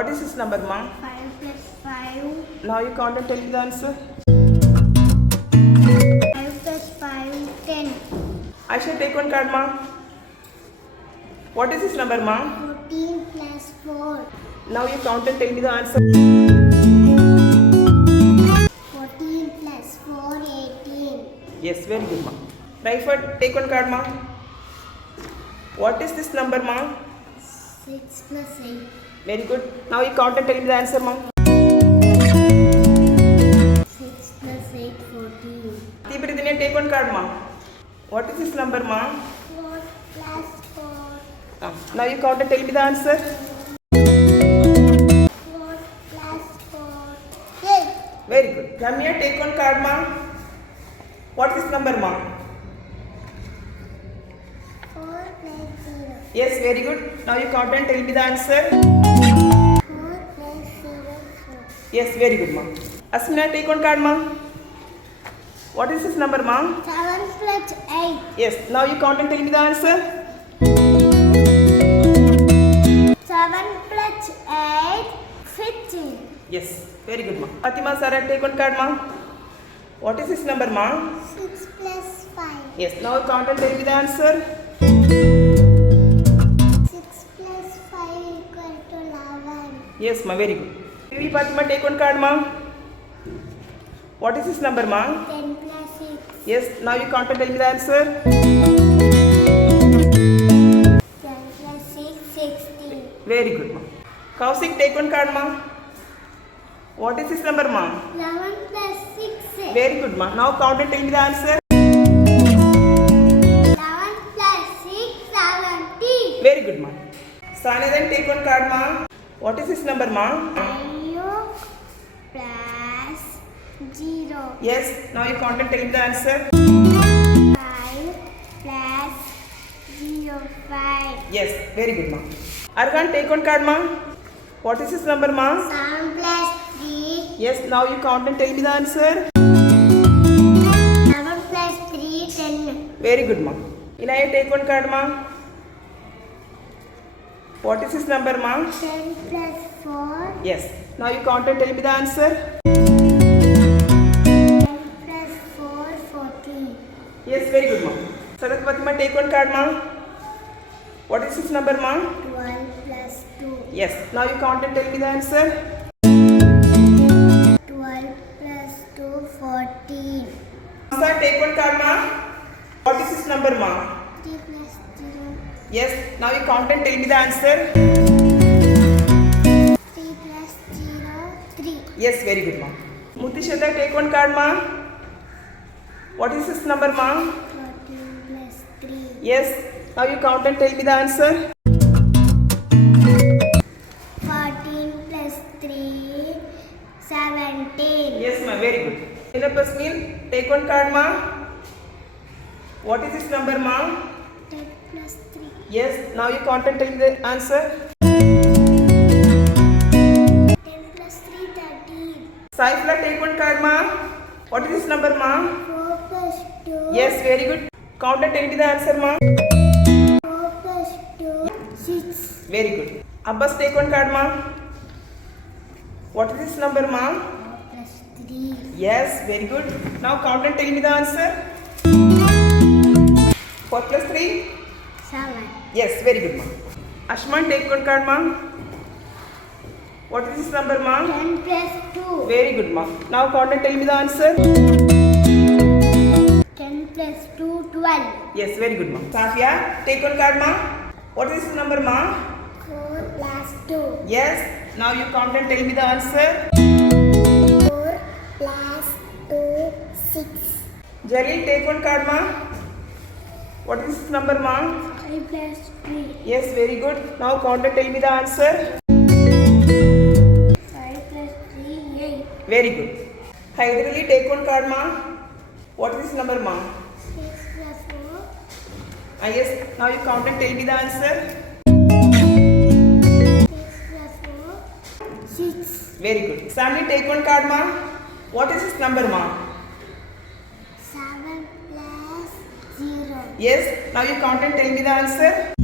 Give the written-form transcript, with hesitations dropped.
What is this number, ma? 5 plus 5. Now you count and tell me the answer. 5 plus 5, 10. I shall take one card, ma. What is this number, ma? 14 plus 4. Now you count and tell me the answer. 14 plus 4, 18. Yes, very good, ma. Raifat, take one card, ma. What is this number, ma? 6 plus 8. Very good. Now you count and tell me the answer, ma. 6 plus 8, 14. Tibridine, take one card, ma. What is this number, ma? 4 plus 4. Now you count and tell me the answer. 4 plus 4, 8. Very good. Ramya, take one card, ma. What is this number, ma? 4 plus 0. Yes, very good. Now you count and tell me the answer. 4 plus 0, 4. Yes, very good, ma. Asmina, take one card, ma. What is this number, ma? 7 plus 8. Yes, now you count and tell me the answer. 7 plus 8, 15. Yes, very good, ma. Fatima, Sarah, take one card, ma. What is this number, ma? 6 plus 5. Yes, now you count and tell me the answer. 6 plus 5 equal to 11. Yes, ma, very good. Vivi, Fatima, take one card, ma. What is this number, ma? 10 plus 6. Yes, now you count and tell me the answer. 10 plus 6, 16. Very good, ma. Kausik, take one card, ma. What is this number, ma? 11 plus 6. Very good, ma. Now count and tell me the answer. 11 plus 6, 17. Very good, ma. Sanya, then take one card, ma. What is this number, ma? 5 plus 0. Yes, now you count and tell me the answer. 5 plus 0, 5. Yes, very good, ma. Argan, take one card, ma. What is this number, ma? 7 plus 3. Yes, now you count and tell me the answer. 7 plus 3, 10. Very good, ma. Inaya, take one card, ma. What is this number, ma? 10 plus 4. Yes, now you count and tell me the answer. 10 plus 4, 14. Yes, very good, ma. Saraswati, ma, take one card, ma. What is this number, ma? 12 plus 2. Yes, now you count and tell me the answer. 12 plus 2, 14. Sir, take one card, ma. What is this number, ma? 3 plus 0. Yes, now you count and tell me the answer. 3 plus 0, 3. Yes, very good, ma. Mutishada, take one card, ma. What is this number, ma? 14 plus 3. Yes, now you count and tell me the answer. 14 plus 3, 17. Yes, ma, very good. Inapasmin, take one card, ma. What is this number, ma? 10 plus 3. Yes, now you count and tell me the answer. 10 plus 3, 13. Saifla, take one card, ma. What is this number, ma? 4 plus 2. Yes, very good. Count and tell me the answer, ma. 4 plus 2, 6. Very good. Abbas, take one card, ma. What is this number, ma? 4 plus 3. Yes, very good. Now count and tell me the answer. 4 plus 3? 7. Yes, very good, ma. Ashman, take one card, ma. What is this number, ma? 10 plus 2. Very good, ma. Now count and tell me the answer. 10 plus 2, 12. Yes, very good, ma. Safia, take one card, ma. What is this number, ma? 4 plus 2. Yes, now you count and tell me the answer. 4 plus 2, 6. Jalil, take one card, ma. What is this number, ma? 5 plus 3. Yes, very good. Now count and tell me the answer. 5 plus 3, 8. Very good. Hyderali, take one card, ma. What is this number, ma? 6 plus 4. Yes, now you count and tell me the answer. 6 plus 4, 6. Very good. Sammy, take one card, ma. What is this number, ma? 7 plus 0. Yes, now you count and tell me the answer.